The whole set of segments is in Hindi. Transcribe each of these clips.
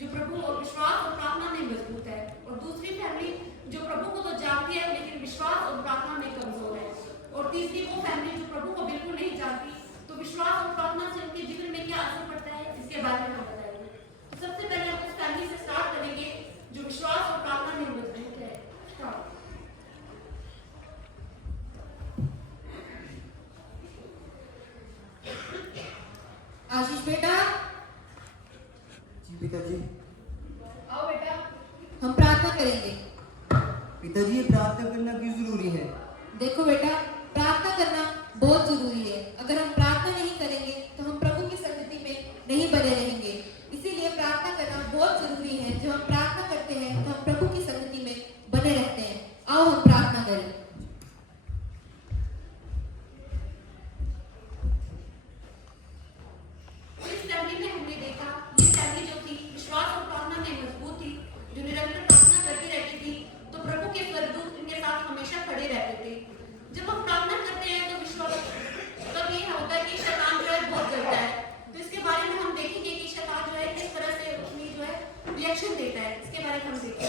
जो प्रभु और विश्वास और प्रार्थना में मजबूत है, और दूसरी फैमिली जो प्रभु को तो जानती है लेकिन विश्वास और प्रार्थना में कमजोर है, और तीसरी वो फैमिली जो प्रभु को बिल्कुल नहीं जानती, तो विश्वास और प्रार्थना से उनके जीवन में क्या असर पड़ता है इसके बारे में हम बताएंगे। तो सबसे पहले हम उस फैमिली से स्टार्ट करेंगे जो विश्वास और प्रार्थना में मजबूत है। आशीष बेटा। जी पिताजी। आओ बेटा, हम प्रार्थना करेंगे। पिताजी, ये प्रार्थना करना क्यों जरूरी है? देखो बेटा, प्रार्थना करना बहुत जरूरी है। अगर हम प्रार्थना नहीं करेंगे तो हम प्रभु की संगति में नहीं बने रहेंगे। इसीलिए प्रार्थना करना बहुत जरूरी है। जब हम प्रार्थना करते हैं तो हम प्रभु की संगति में बने रहते हैं। आओ हम प्रार्थना करें। रिएक्शन देता है, इसके बारे में हम देखेंगे।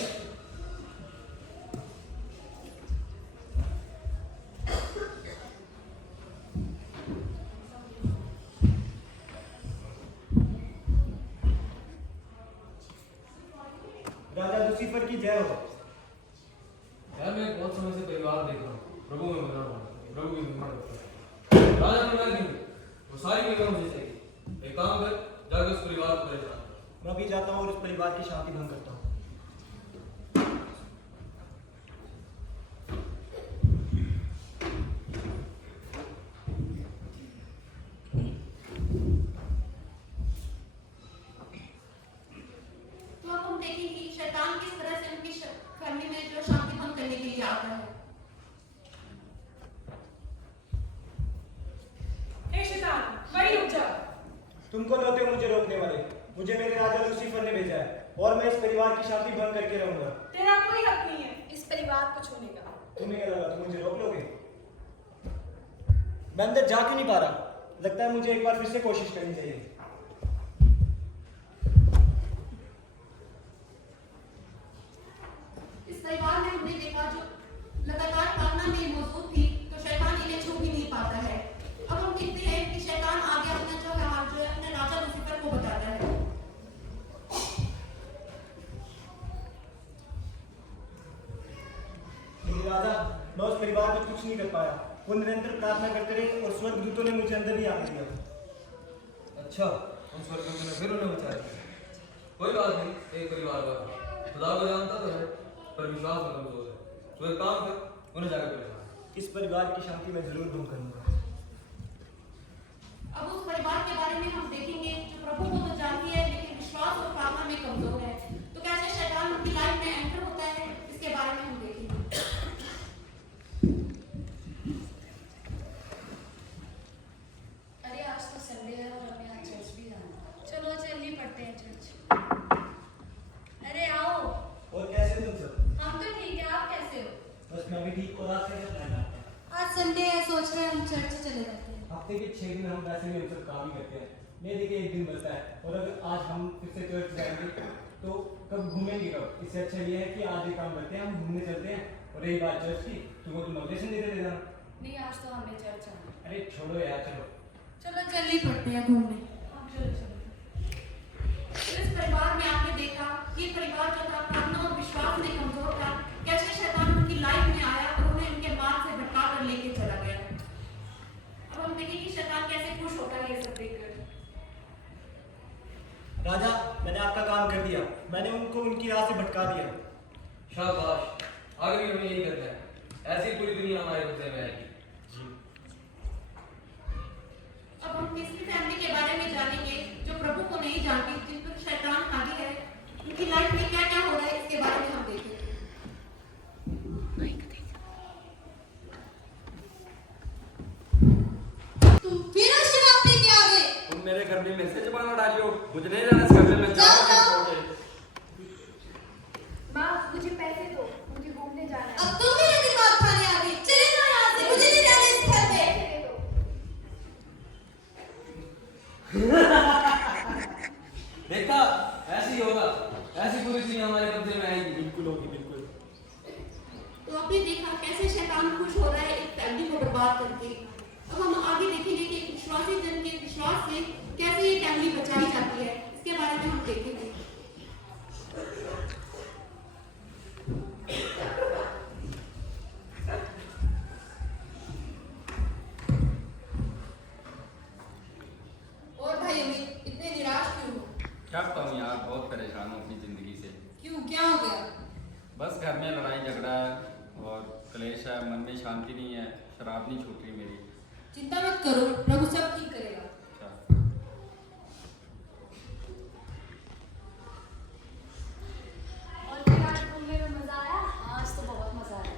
राजा लूसीफर की जय हो। यार मैं बहुत समय से परिवार देख रहा हूँ, प्रभु में बना रहा हूँ, प्रभु की महिमा करता हूँ। राजा तो मैं नहीं, वो सारी महिमा मुझे चाहिए। एक काम कर, जाकर उस परिवार को परेशान। मैं भी जाता हूँ और उस परिवार की शांति भंग करता हूँ। तो अब हम देखेंगे कि शैतान किस तरह से उनकी फैमिली में जो शांति भंग करने के लिए आता है। हे शैतान, वहीं रुक जा। तुम कौन होते हो मुझे रोकने वाले? मुझे मेरे राजा लूसीफर ने भेजा है और मैं इस परिवार की शांति भंग करके रहूंगा। तेरा कोई हक नहीं है इस परिवार को छूने का। तुम्हें क्या लगा तुम मुझे रोक लोगे? मैं अंदर जा क्यों नहीं पा रहा? लगता है मुझे एक बार फिर से कोशिश करनी चाहिए। इस परिवार में हमने देखा जो लगातार प्रार्थना में मौजूद थी, तो शैतान इन्हें छू भी नहीं पाता है। अब हम देखते हैं कि शैतान आगे अपना जो व्यवहार जो है अपने राजा लूसीफर को बताता है। मेरे राजा, मैं उस परिवार में कुछ नहीं कर पाया। वो निरंतर प्रार्थना करते रहे और स्वर्गदूतों ने मुझे अंदर नहीं आने दिया। अच्छा, उन स्वर्गदूतों ने फिर उन्हें बचा लिया। कोई बात नहीं, एक परिवार का खुदा को जानता तो है, पर विश्वास में कमजोर है। तो एक काम कर, उन्हें जाकर परेशान। इस परिवार की शांति मैं जरूर भंग करूंगा। अब उस परिवार के बारे में हम देखेंगे जो प्रभु को तो जानती है लेकिन विश्वास और प्रार्थना में कमजोर है। तो कैसे शैतान उनकी लाइफ में एंटर होता है इसके बारे में हम देखेंगे। अरे आज तो संडे है और हमें आज चर्च भी जाना है। चलो चल ही पड़ते हैं चर्च। अरे आओ। और कैसे हो तुम सब? हम तो ठीक है, आप कैसे हो? बस मैं भी ठीक। और आज कैसे प्लान है? आज संडे है, सोच रहे हैं हम चर्च चले जाते हैं। हफ्ते के 6 दिन हम वैसे भी हम सब काम ही करते हैं। ये देखिए एक दिन बचता है और अगर आज हम फिर से चर्च जाएंगे तो कब घूमेंगे कब? इससे अच्छा ये है कि आज एक काम करते हैं, हम घूमने चलते हैं। और रही बात चर्च की, तुमको तो नोटिस नहीं दे देना। नहीं, आज तो हमें चर्च जाना है। अरे छोड़ो यार, चलो। चलो चल ही पड़ते हैं घूमने। हाँ, चलो चलो। तो इस परिवार में आपने देखा कि परिवार जो था प्रार्थना और विश्वास में कमजोर था, कैसे शैतान उनकी लाइफ में आया और उन्हें उनके मार्ग से भटका कर लेके चला गया। अब हम देखेंगे कि शैतान कैसे खुश होता है ये सब देखकर। राजा, मैंने आपका काम कर दिया। मैंने उनको उनकी राह से भटका दिया। शाबाश, आगे भी हमें यही करना है। ऐसी पूरी दुनिया हमारे बदले में आएगी। अब हम तीसरी फैमिली के बारे में जानेंगे जो प्रभु को नहीं जानती, जिन पर शैतान हावी है। उनकी लाइफ में क्या क्या हो रहा है इसके बारे में हम देखेंगे। तुम फिर उस जवाब पे क्या आ गए? तुम मेरे घर में मेरे से जबान डालियो, मुझे नहीं जाना इस कमरे में। जाओ। माँ, मुझे पैसे दो, मुझे घूमने जाना है। अब तुम मेरा दिमाग खाने आ गए। चले जाओ यहाँ से, मुझे नहीं रहना इस घर में। पैसे दे दो। देखा, ऐसे ही होगा। बर्बाद करके। अब हम आगे देखेंगे कि एक विश्वासी जन के विश्वास से कैसे ये फैमिली बचाई जाती है, इसके बारे में हम देखेंगे। और भाई अमित, इतने निराश क्यों हो? क्या बताऊँ यार, बहुत परेशान हूँ अपनी ज़िंदगी से। क्यों, क्या हो गया? बस घर में लड़ाई झगड़ा है और क्लेश है, मन में शांति नहीं है, शराब नहीं छूट रही मेरी। चिंता मत करो, प्रभु सब ठीक करेगा। अच्छा। और फिर आज घूमने में मजा आया? आज तो बहुत मजा आया।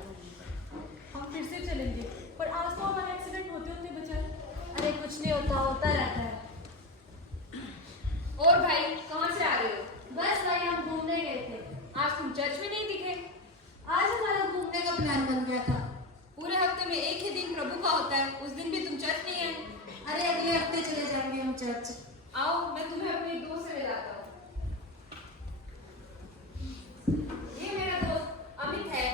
हम फिर से चलेंगे, पर आज तो हमारा एक्सीडेंट होते होते बचा है। अरे कुछ नहीं होता, होता रहता है। और भाई कहाँ से आ रहे हो? बस भाई हम घूमने गए थे। आज तुम चर्च में नहीं दिखे। आज हमारा घूमने का प्लान बन गया था। पूरे हफ्ते में एक ही दिन प्रभु का होता है, उस दिन भी तुम चर्च नहीं आए। अरे अगले हफ्ते चले जाएंगे हम चर्च। आओ, मैं तुम्हें अपने दोस्त से मिलाता हूँ। ये मेरा दोस्त अमित है।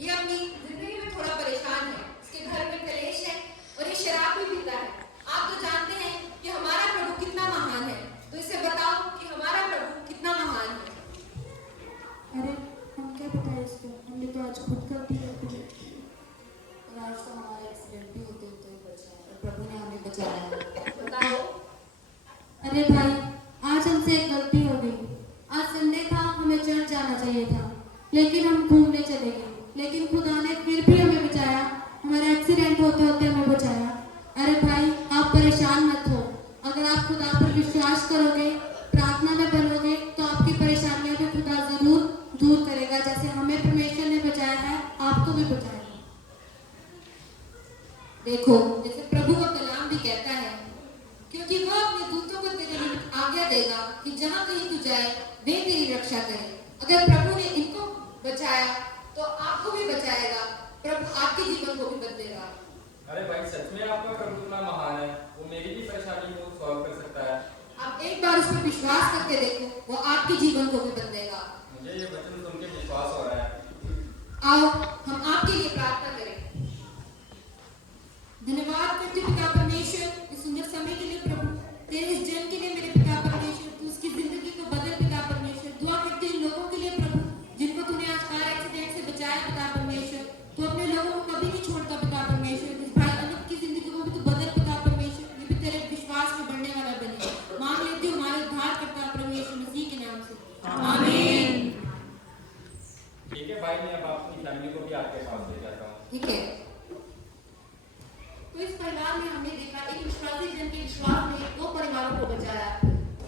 ये अपनी जिंदगी में थोड़ा परेशान है, इसके घर में कलेश है और ये शराब भी पीता है। आप तो जानते हैं कि हमारा प्रभु कितना महान है, तो इसे बताओ कि हमारा प्रभु कितना महान है। अरे हम क्या बताएं इसको, हमने तो आज खुद गलती कर दी है। और आज तो हमारा एक्सीडेंट भी होते होते बचा है और प्रभु ने हमें बचाया है। बताओ। अरे भाई, आज हमसे एक गलती हो गई। आज संडे था, हमें चर्च जाना चाहिए था, लेकिन हम घूमने चले गए। लेकिन खुदा ने फिर भी हमें बचाया, हमारा एक्सीडेंट होते होते हमें बचाया। अरे भाई, आप परेशान मत हो। अगर आप खुदा पर विश्वास करोगे, प्रार्थना में बनोगे, तो आपकी परेशानियों को खुदा जरूर दूर करेगा। जैसे हमें परमेश्वर ने बचाया है, आपको भी बचाएगा। देखो, जैसे प्रभु का कलाम भी कहता है, क्योंकि वह अपने दूतों को तेरे लिए आज्ञा देगा कि जहाँ कहीं तू जाए वे तेरी रक्षा करें। अगर प्रभु ने इनको बचाया तो आपको भी बचाएगा। प्रभु आपके जीवन को भी बदलेगा। अरे भाई, सच में आपका प्रभु इतना महान है, वो मेरी भी परेशानी को सॉल्व कर सकता है। आप एक बार उस पर विश्वास करके देखो, वो आपके जीवन को भी बदलेगा। मुझे ये वचन सुन के विश्वास हो रहा है। आओ, हम आपके लिए प्रार्थना करें। धन्यवाद करते पिता परमेश्वर, इस सुंदर समय के लिए प्रभु, तेरे इस जन के लिए मेरे पिता परमेश्वर, तू उसकी जिंदगी को बदल पिता परमेश्वर। दुआ करते इन लोगों के लिए प्रभु, जिनको तूने आज कार एक्सीडेंट से बचाया पिता परमेश्वर। तू अपने लोगों को कभी नहीं छोड़ता पिता परमेश्वर। इस भाई अमित की जिंदगी को भी तू बदल पिता परमेश्वर, ये भी तेरे विश्वास में बढ़ने वाला बने। मांग लेती हूँ हमारे उद्धार करता परमेश्वर मसीह के नाम से, आमीन। ठीक है भाई, मैं अब अपनी फैमिली को भी आपके पास ले जाता हूँ। ठीक है। तो इस परिवार में हमने देखा एक विश्वासी जन के विश्वास ने दो परिवारों को बचाया।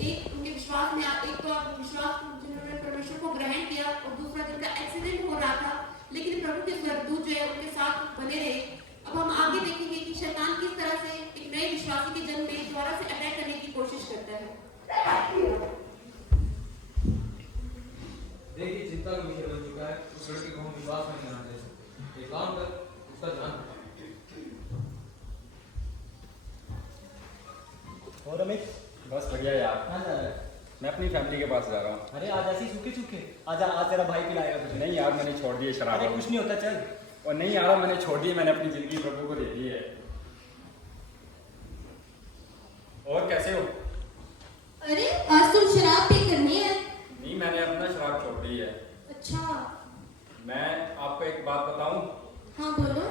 एक उनके विश्वास में एक तो विश्वास जिन्होंने परमेश्वर को ग्रहण किया और दूसरा जिनका एक्सीडेंट हो रहा था, लेकिन प्रभु के स्वर्गदूत जो है उनके साथ बने रहे। अब हम आगे देखेंगे कि शैतान किस तरह से एक नए विश्वासी के जन में दोबारा से अटैक करने की कोशिश करता है। देखिए, चिंता का विषय बन चुका है। उस लड़के को हम विश्वास में नहीं आने दे सकते। एक काम कर, उसका ध्यान रख। और अमित, बस बढ़िया यार। कहाँ जा रहा है? मैं अपनी फैमिली के पास जा रहा हूँ। अरे आज ऐसे ही सूखे सूखे आजा, आज तेरा भाई पिलाएगा तुझे। नहीं यार, मैंने छोड़ दी है शराब। अरे कुछ नहीं होता, चल। और नहीं यार, मैंने छोड़ दी है, मैंने अपनी जिंदगी प्रभु को दे दी है। और कैसे हो? अरे आज तुम शराब पी करनी है? नहीं, मैंने अपना शराब छोड़ दी है। अच्छा। मैं आपको एक बात बताऊं? हाँ बोलो।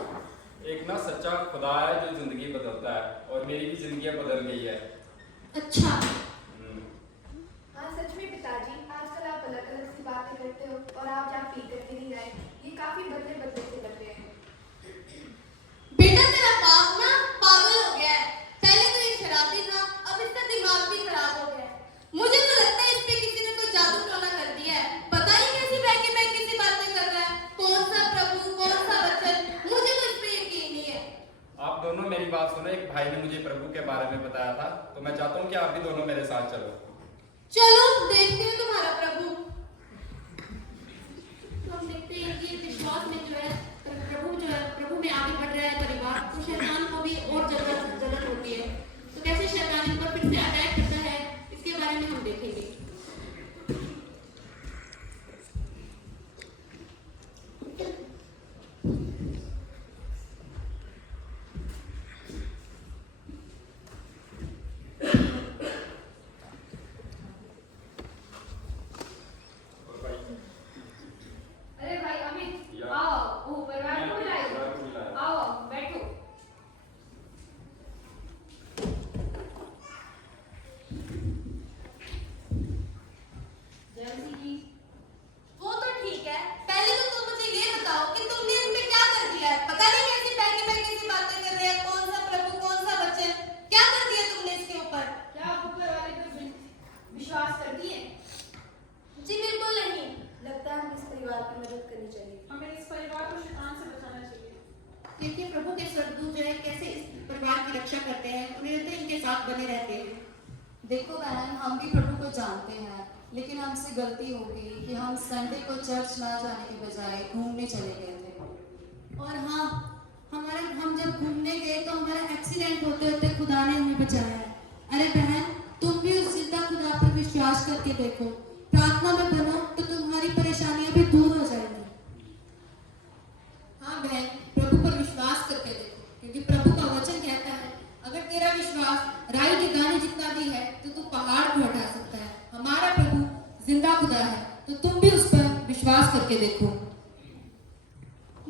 एक ना सच्चा खुदा है जो जिंदगी बदलता है, और मेरी भी जिंदगी बदल गई है। अच्छा। हाँ सच में पिताजी, आजकल आप अलग अलग सी बातें करते हो और आप जहाँ पी करके नहीं आए, ये काफी बदले बदले से लग रहे हैं। बेटा तेरा बाप ना पागल हो गया है। पहले तो ये शराबी था, अब इसका दिमाग भी खराब हो गया है। मुझे तो लगता है इस पे किसी ने कोई जादू टोना कर दिया है। पता नहीं कैसी बहकी सी बातें कर रहा है। कौन सा प्रभु, कौन सा वचन, मुझे तो इस पे यकीन नहीं है। आप दोनों मेरी बात सुनो। एक भाई ने मुझे प्रभु के बारे में बताया था, तो मैं चाहता हूँ कि आप भी दोनों मेरे साथ चलो। चलो देखते हैं तुम्हारा प्रभु। तो हम देखते हैं कि विश्वास में जो है प्रभु में आगे बढ़ रहा है परिवार, तो शैतान को भी और जरूरत होती है। तो कैसे शैतान इन पर फिर से अटैक करता है, इसके बारे में हम देखेंगे। साथ बने रहते हैं। देखो बहन, हम भी प्रभु को जानते हैं, लेकिन हमसे गलती हो गई कि हम संडे को चर्च ना जाने के बजाय घूमने चले गए थे। और हाँ, हम जब घूमने गए तो हमारा एक्सीडेंट होते होते खुदा ने हमें बचाया है। अरे बहन, तुम भी उस जिंदा खुदा पर विश्वास करके देखो, प्रार्थना में बनो तो तुम्हारी परेशानियां भी दूर हो जाएंगी। हाँ बहन, प्रभु पर विश्वास करके देखो, क्योंकि प्रभु का वचन कहता है अगर तेरा विश्वास राई के दाने जितना भी है तो तू पहाड़ को हटा सकता है। हमारा प्रभु जिंदा खुदा है, तो तुम भी उस पर विश्वास करके देखो।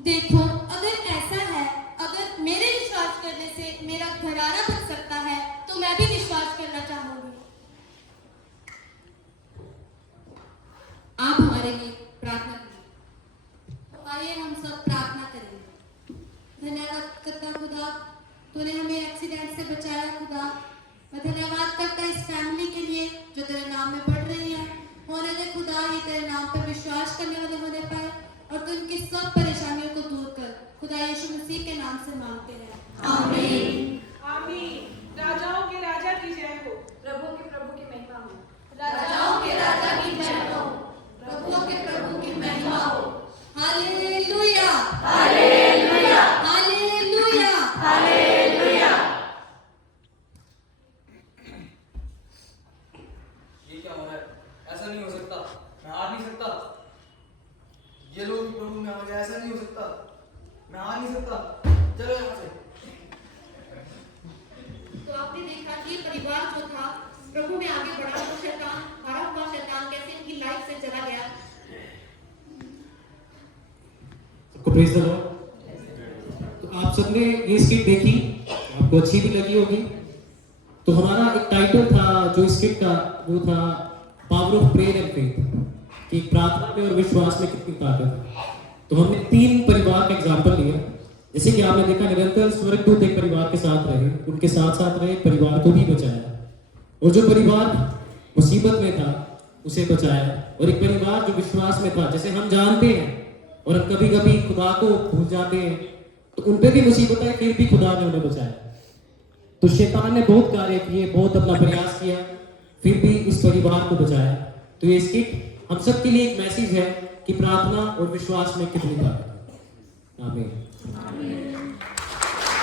देखो, अगर ऐसा है, अगर मेरे विश्वास करने से मेरा घराना बच सकता है तो मैं भी विश्वास करना चाहूंगी। आप हमारे लिए प्रार्थना करें। तो आइए हम सब प्रार्थना करेंगे। धन्यवाद करता खुदा, तूने हमें एक्सीडेंट से बचाया खुदा। मैं धन्यवाद करता इस फैमिली के लिए जो तेरे नाम में पढ़ रही है। होने दे खुदा, ये तेरे नाम पर विश्वास करने वाले होने पाए और तू इनकी सब परेशानियों को दूर कर। खुदा यीशु मसीह के नाम से मांगते हैं, आमीन। आमीन। राजाओं के राजा की जय हो। प्रभु की महिमा हो। राजाओं के राजा की जय हो, प्रभुओं के प्रभु की महिमा हो। Hallelujah, hallelujah, hallelujah, hallelujah. ये क्या हो रहा है? ऐसा नहीं हो सकता, मैं हार नहीं सकता। ये लोग भी प्रभु में आ गए, ऐसा नहीं हो सकता, मैं हार नहीं सकता। चलो यहाँ से। तो आपने देखा कि परिवार जो था प्रभु में आगे बढ़ा तो शैतान, हारा हुआ शैतान कैसे इनकी लाइफ से चला गया। सबको प्रेज द लॉर्ड। तो आप सबने ये स्किट देखी, आपको अच्छी भी लगी होगी। तो हमारा एक टाइटल था जो स्किट का, वो था power of prayer and faith, कि प्रार्थना में और विश्वास में कितनी ताकत है। तो हमने 3 परिवार का एग्जांपल लिया। जैसे कि आपने देखा, निरंतर स्वर्गदूत एक परिवार के साथ रहे, उनके साथ साथ रहे, परिवार को भी बचाया। और जो परिवार मुसीबत में था उसे बचाया, और एक परिवार जो विश्वास में था, जैसे हम जानते हैं और हम कभी कभी खुदा को भूल जाते हैं, तो उन पे भी मुसीबत आई, फिर भी खुदा ने उन्हें बचाया। तो शैतान ने बहुत कार्य किए, बहुत अपना प्रयास किया, फिर भी इस परिवार को बचाया। तो ये स्किट हम सब के लिए एक मैसेज है कि प्रार्थना और विश्वास में कितनी ताकत है। आमीन।